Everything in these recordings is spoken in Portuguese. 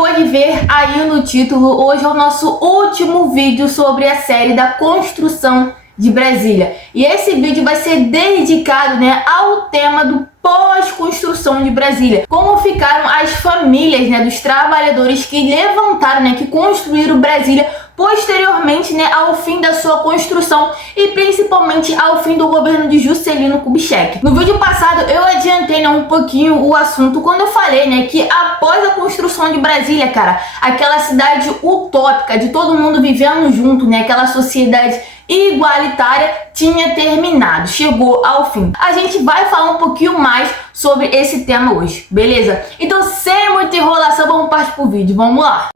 pôde ver aí no título, hoje é o nosso último vídeo sobre a série da construção de Brasília. E esse vídeo vai ser dedicado, ao tema do pós-construção de Brasília. Como ficaram as famílias, dos trabalhadores que levantaram, que construíram Brasília posteriormente, ao fim da sua construção e principalmente ao fim do governo de Juscelino Kubitschek. No vídeo passado eu adiantei um pouquinho o assunto quando eu falei, que após a construção de Brasília, cara, aquela cidade utópica de todo mundo vivendo junto, aquela sociedade igualitária tinha terminado, chegou ao fim. A gente vai falar um pouquinho mais sobre esse tema hoje, beleza? Então, sem muita enrolação, vamos partir pro vídeo, vamos lá!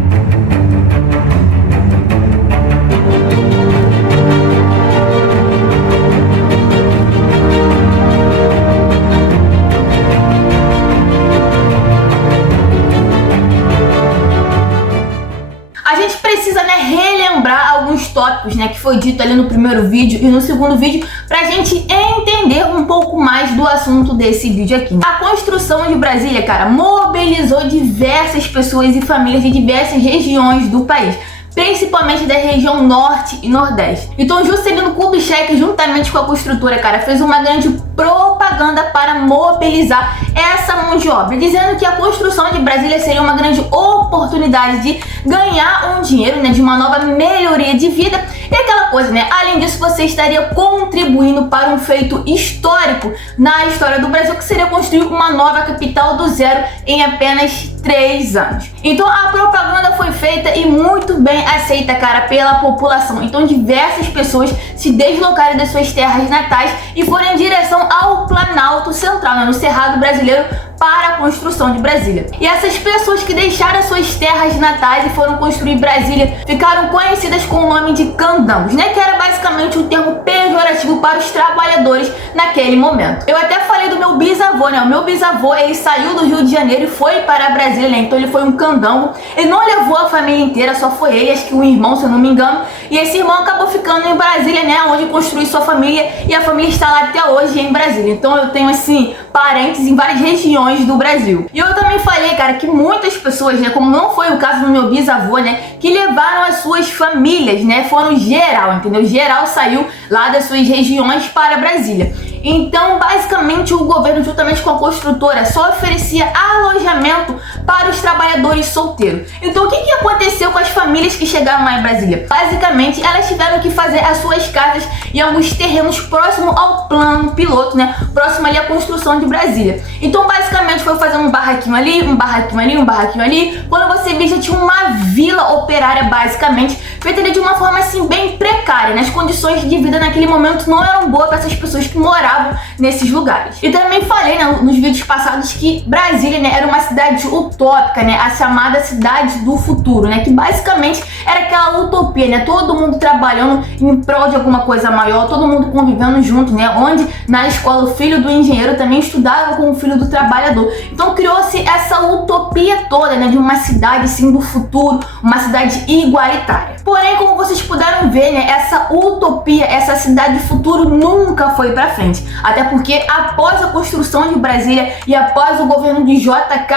A gente precisa, relembrar alguns tópicos, que foi dito ali no primeiro vídeo e no segundo vídeo, pra gente entender um pouco mais do assunto desse vídeo aqui. A construção de Brasília, cara, mobilizou diversas pessoas e famílias de diversas regiões do país, principalmente da região norte e nordeste. Então Juscelino Kubitschek, juntamente com a construtora, cara, fez uma grande propaganda para mobilizar essa mão de obra, dizendo que a construção de Brasília seria uma grande oportunidade de ganhar um dinheiro, de uma nova melhoria de vida e aquela coisa, além disso, você estaria contribuindo para um feito histórico na história do Brasil, que seria construir uma nova capital do zero em apenas 3 anos. Então a propaganda foi feita e muito bem aceita, cara, pela população. Então diversas pessoas se deslocaram das suas terras natais e foram em direção ao Planalto Central, no Cerrado Brasileiro, para a construção de Brasília. E essas pessoas que deixaram suas terras natais e foram construir Brasília ficaram conhecidas com o nome de candangos, que era basicamente um termo pejorativo para os trabalhadores naquele momento. Eu até falei do meu bisavô, o meu bisavô, ele saiu do Rio de Janeiro e foi para Brasília, então ele foi um candango. Ele não levou a família inteira, só foi ele, acho que um irmão, se eu não me engano, e esse irmão acabou ficando em Brasília, onde construiu sua família, e a família está lá até hoje em Brasília. Então eu tenho, assim, parentes em várias regiões do Brasil. E eu também falei, cara, que muitas pessoas, como não foi o caso do meu bisavô, que levaram as suas famílias, foram geral, entendeu? Geral saiu lá das suas regiões para Brasília. Então, basicamente, o governo, juntamente com a construtora, só oferecia alojamento para os trabalhadores solteiros. Então, o que aconteceu com as famílias que chegaram lá em Brasília? Basicamente, elas tiveram que fazer as suas casas em alguns terrenos próximo ao plano piloto, próximo ali à construção de Brasília. Então, basicamente, foi fazer um barraquinho ali, um barraquinho ali, um barraquinho ali. Quando você vê, já tinha uma vila operária, basicamente, feita de uma forma, assim, bem precária, As condições de vida naquele momento não eram boas para essas pessoas que moravam nesses lugares. E também falei, nos vídeos passados, que Brasília, era uma cidade utópica, a chamada cidade do futuro, que basicamente era aquela utopia, todo mundo trabalhando em prol de alguma coisa maior, todo mundo convivendo junto, onde na escola o filho do engenheiro também estudava com o filho do trabalhador. Então criou-se essa utopia toda, de uma cidade, sim, do futuro, uma cidade igualitária. Porém, como vocês puderam ver, essa utopia, essa cidade do futuro nunca foi pra frente. Até porque após a construção de Brasília e após o governo de JK,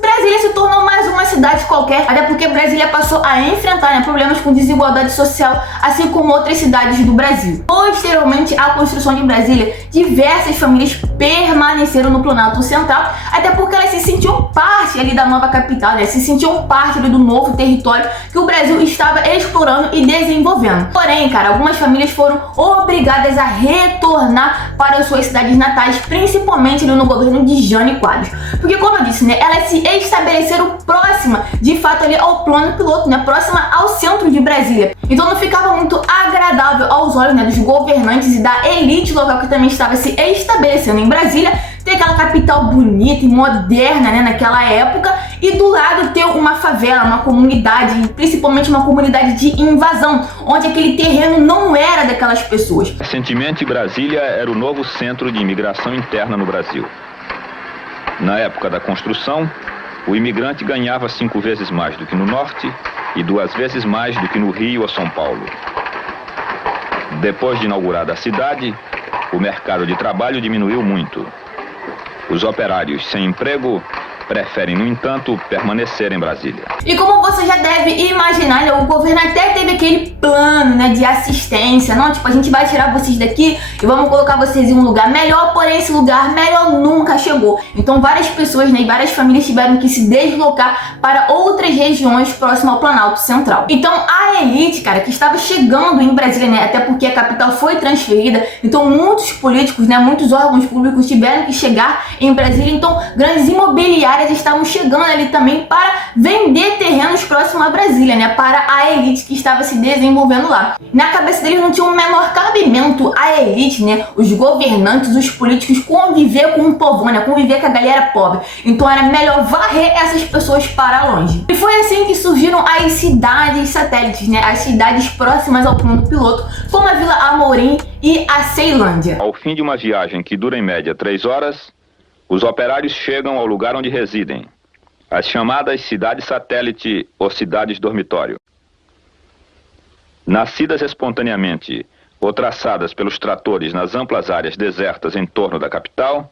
Brasília se tornou mais uma cidade qualquer, até porque Brasília passou a enfrentar problemas com desigualdade social, assim como outras cidades do Brasil. Posteriormente à construção de Brasília, diversas famílias permaneceram no Planalto Central, até porque elas se sentiam parte ali da nova capital, se sentiam parte ali do novo território que o Brasil estava explorando e desenvolvendo. Porém, cara, algumas famílias foram obrigadas a retornar para as suas cidades natais, principalmente ali no governo de Jânio Quadros. Porque, como eu disse, elas se estabeleceram próxima, de fato, ali ao plano piloto, próxima ao centro de Brasília. Então não ficava muito agradável aos olhos, dos governantes e da elite local que também estava se estabelecendo em Brasília, ter aquela capital bonita e moderna, naquela época, e do lado ter uma favela, uma comunidade, principalmente uma comunidade de invasão, onde aquele terreno não era daquelas pessoas. Recentemente, Brasília era o novo centro de imigração interna no Brasil. Na época da construção, o imigrante ganhava 5 vezes mais do que no norte e 2 vezes mais do que no Rio ou São Paulo. Depois de inaugurada a cidade, o mercado de trabalho diminuiu muito. Os operários sem emprego preferem, no entanto, permanecer em Brasília. E como você já deve imaginar, né, o governo até teve aquele plano, né, de assistência, não? Tipo, a gente vai tirar vocês daqui e vamos colocar vocês em um lugar melhor, porém esse lugar melhor nunca chegou. Então várias pessoas, né, e várias famílias tiveram que se deslocar para outras regiões próximas ao Planalto Central. Então a elite, cara, que estava chegando em Brasília, né, até porque a capital foi transferida, então muitos políticos, né, muitos órgãos públicos tiveram que chegar em Brasília, então grandes imobiliárias estavam chegando ali também para vender terrenos próximos a Brasília, né, para a elite que estava se desenvolvendo lá. Na cabeça deles não tinha o menor cabimento a elite, né, os governantes, os políticos conviver com o povo, né, conviver com a galera pobre. Então era melhor varrer essas pessoas para longe. E foi assim que surgiram as cidades satélites, né, as cidades próximas ao plano piloto, como a Vila Amorim e a Ceilândia. Ao fim de uma viagem que dura em média 3 horas, os operários chegam ao lugar onde residem, as chamadas cidades satélite ou cidades dormitório. Nascidas espontaneamente ou traçadas pelos tratores nas amplas áreas desertas em torno da capital,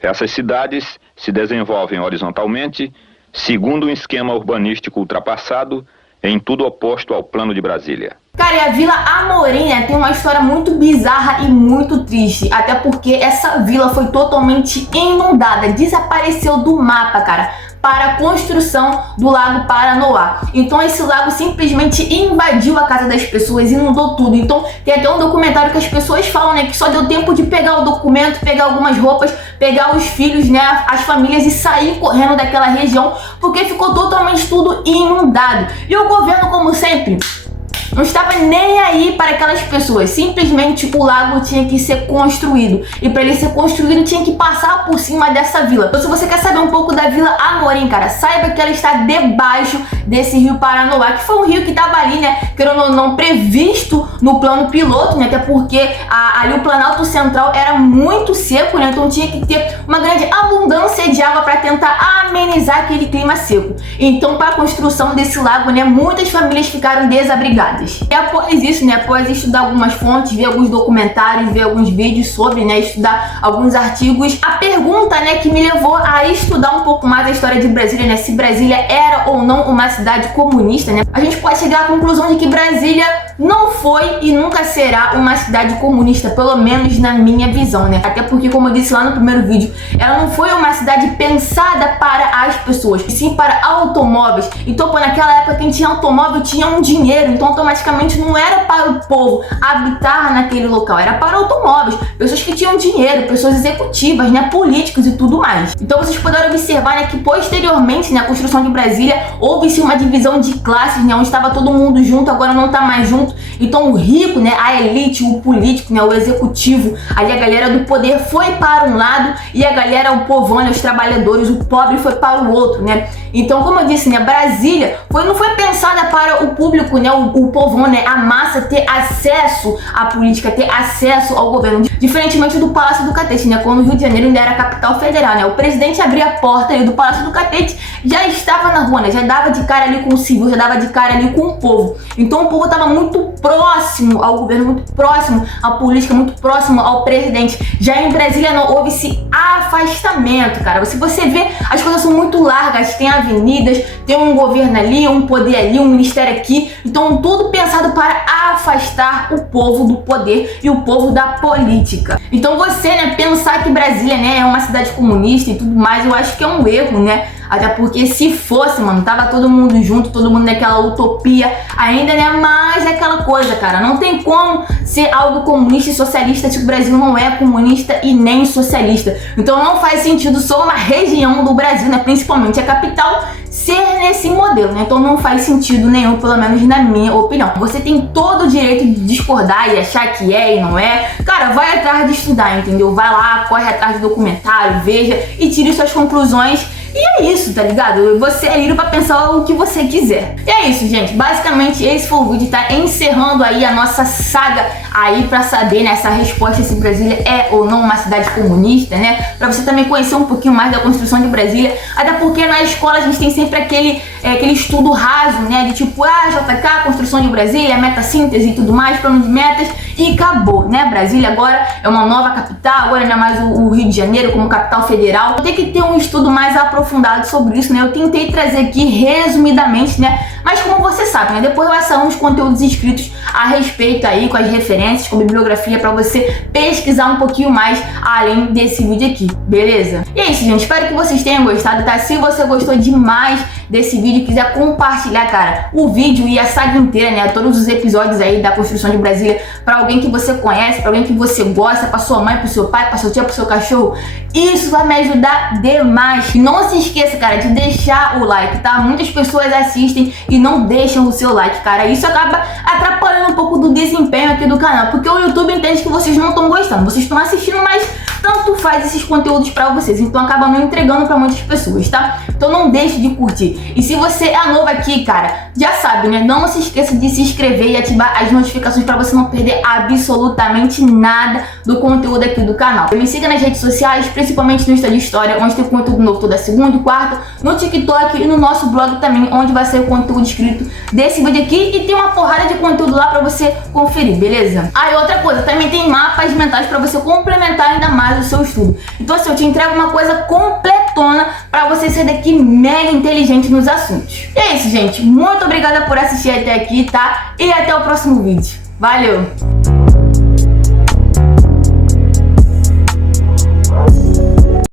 essas cidades se desenvolvem horizontalmente, segundo um esquema urbanístico ultrapassado, em tudo oposto ao plano de Brasília. Cara, e a Vila Amorim, né, tem uma história muito bizarra e muito triste, até porque essa vila foi totalmente inundada, desapareceu do mapa, cara, para a construção do Lago Paranoá. Então esse lago simplesmente invadiu a casa das pessoas, inundou tudo. Então tem até um documentário que as pessoas falam, né, que só deu tempo de pegar o documento, pegar algumas roupas, pegar os filhos, né, as famílias e sair correndo daquela região, porque ficou totalmente tudo inundado. E o governo, como sempre, não estava nem aí para aquelas pessoas, simplesmente o lago tinha que ser construído, e para ele ser construído tinha que passar por cima dessa vila. Então se você quer saber um pouco da Vila Amorim, cara, saiba que ela está debaixo desse rio Paranoá, que foi um rio que estava ali, né, querendo ou não, previsto no plano piloto, né, até porque ali o Planalto Central era muito seco, né, então tinha que ter uma grande abundância de água para tentar amenizar aquele clima seco. Então para a construção desse lago, né, muitas famílias ficaram desabrigadas. E após isso, né, após estudar algumas fontes, ver alguns documentários, ver alguns vídeos sobre, né, estudar alguns artigos, a pergunta, né, que me levou a estudar um pouco mais a história de Brasília, né, se Brasília era ou não uma cidade comunista, né, a gente pode chegar à conclusão de que Brasília não foi e nunca será uma cidade comunista, pelo menos na minha visão, né, até porque, como eu disse lá no primeiro vídeo, ela não foi uma cidade pensada para as pessoas, e sim para automóveis. Então, pô, naquela época quem tinha automóvel tinha um dinheiro, então automaticamente não era para o povo habitar naquele local, era para automóveis, pessoas que tinham dinheiro, pessoas executivas, né, políticos e tudo mais. Então vocês puderam observar, né, que posteriormente, na construção de Brasília, houve-se uma divisão de classes, né, onde estava todo mundo junto, agora não está mais junto. Então o rico, né, a elite, o político, né, o executivo, ali a galera do poder foi para um lado e a galera, o povão, né, os trabalhadores, o pobre foi para o outro, né. Então, como eu disse, né, Brasília não foi pensada para o público, né, o povão, né, a massa ter acesso à política, ter acesso ao governo, diferentemente do Palácio do Catete, né, quando o Rio de Janeiro ainda era a capital federal, né, o presidente abria a porta ali do Palácio do Catete, já estava na rua, né, já dava de cara ali com o civil, já dava de cara ali com o povo. Então o povo estava muito próximo ao governo, muito próximo à política, muito próximo ao presidente. Já em Brasília não houve esse afastamento, cara. Se você vê, as coisas são muito largas, tem avenidas, tem um governo ali, um poder ali, um ministério aqui, então tudo pensado para afastar o povo do poder e o povo da política. Então você, né, pensar que Brasília, né, é uma cidade comunista e tudo mais, eu acho que é um erro, né? Até porque se fosse, mano, tava todo mundo junto, todo mundo naquela utopia ainda, né? Mas é aquela coisa, cara, não tem como ser algo comunista e socialista se o Brasil não é comunista e nem socialista. Então não faz sentido só uma região do Brasil, né, principalmente a capital, ser nesse modelo, né? Então não faz sentido nenhum, pelo menos na minha opinião. Você tem todo o direito de discordar e achar que é e não é. Cara, vai atrás de estudar, entendeu? Vai lá, corre atrás do documentário, veja e tire suas conclusões. E é isso, tá ligado? Você é livre pra pensar o que você quiser. E é isso, gente. Basicamente, esse foi o vídeo, tá encerrando aí a nossa saga aí pra saber, né, essa resposta se Brasília é ou não uma cidade comunista, né? Pra você também conhecer um pouquinho mais da construção de Brasília. Até porque na escola a gente tem sempre aquele estudo raso, né? De tipo, JK, construção de Brasília, meta-síntese e tudo mais, plano de metas. E acabou, né? Brasília agora é uma nova capital, agora não é mais o Rio de Janeiro como capital federal. Tem que ter um estudo mais aprofundado aprofundado sobre isso, né? Eu tentei trazer aqui resumidamente, né? Mas como você sabe, né? Depois vai sair uns conteúdos escritos a respeito aí, com as referências, com a bibliografia, pra você pesquisar um pouquinho mais além desse vídeo aqui, beleza? E é isso, gente. Espero que vocês tenham gostado, tá? Se você gostou demais desse vídeo e quiser compartilhar, cara, o vídeo e a saga inteira, né? Todos os episódios aí da construção de Brasília pra alguém que você conhece, pra alguém que você gosta, pra sua mãe, pro seu pai, pra seu tio, pro seu cachorro, isso vai me ajudar demais. E não se esqueça, cara, de deixar o like, tá? Muitas pessoas assistem e não deixam o seu like, cara. Isso acaba atrapalhando um pouco do desempenho aqui do canal, porque o YouTube entende que vocês não estão gostando, vocês estão assistindo, mas tanto faz esses conteúdos pra vocês, então acaba não entregando pra muitas pessoas, tá? Então não deixe de curtir. E se você é novo aqui, cara, já sabe, né? Não se esqueça de se inscrever e ativar as notificações pra você não perder absolutamente nada do conteúdo aqui do canal. Me siga nas redes sociais, principalmente no Insta de História, onde tem conteúdo novo toda segunda e quarta, no TikTok e no nosso blog também, onde vai ser o conteúdo escrito desse vídeo aqui, e tem uma porrada de conteúdo lá pra você conferir, beleza? Ah, e outra coisa, também tem mapas mentais pra você complementar ainda mais o seu estudo. Então assim, eu te entrego uma coisa completona pra você sair daqui mega inteligente nos assuntos. E é isso, gente. Muito obrigada por assistir até aqui, tá? E até o próximo vídeo. Valeu!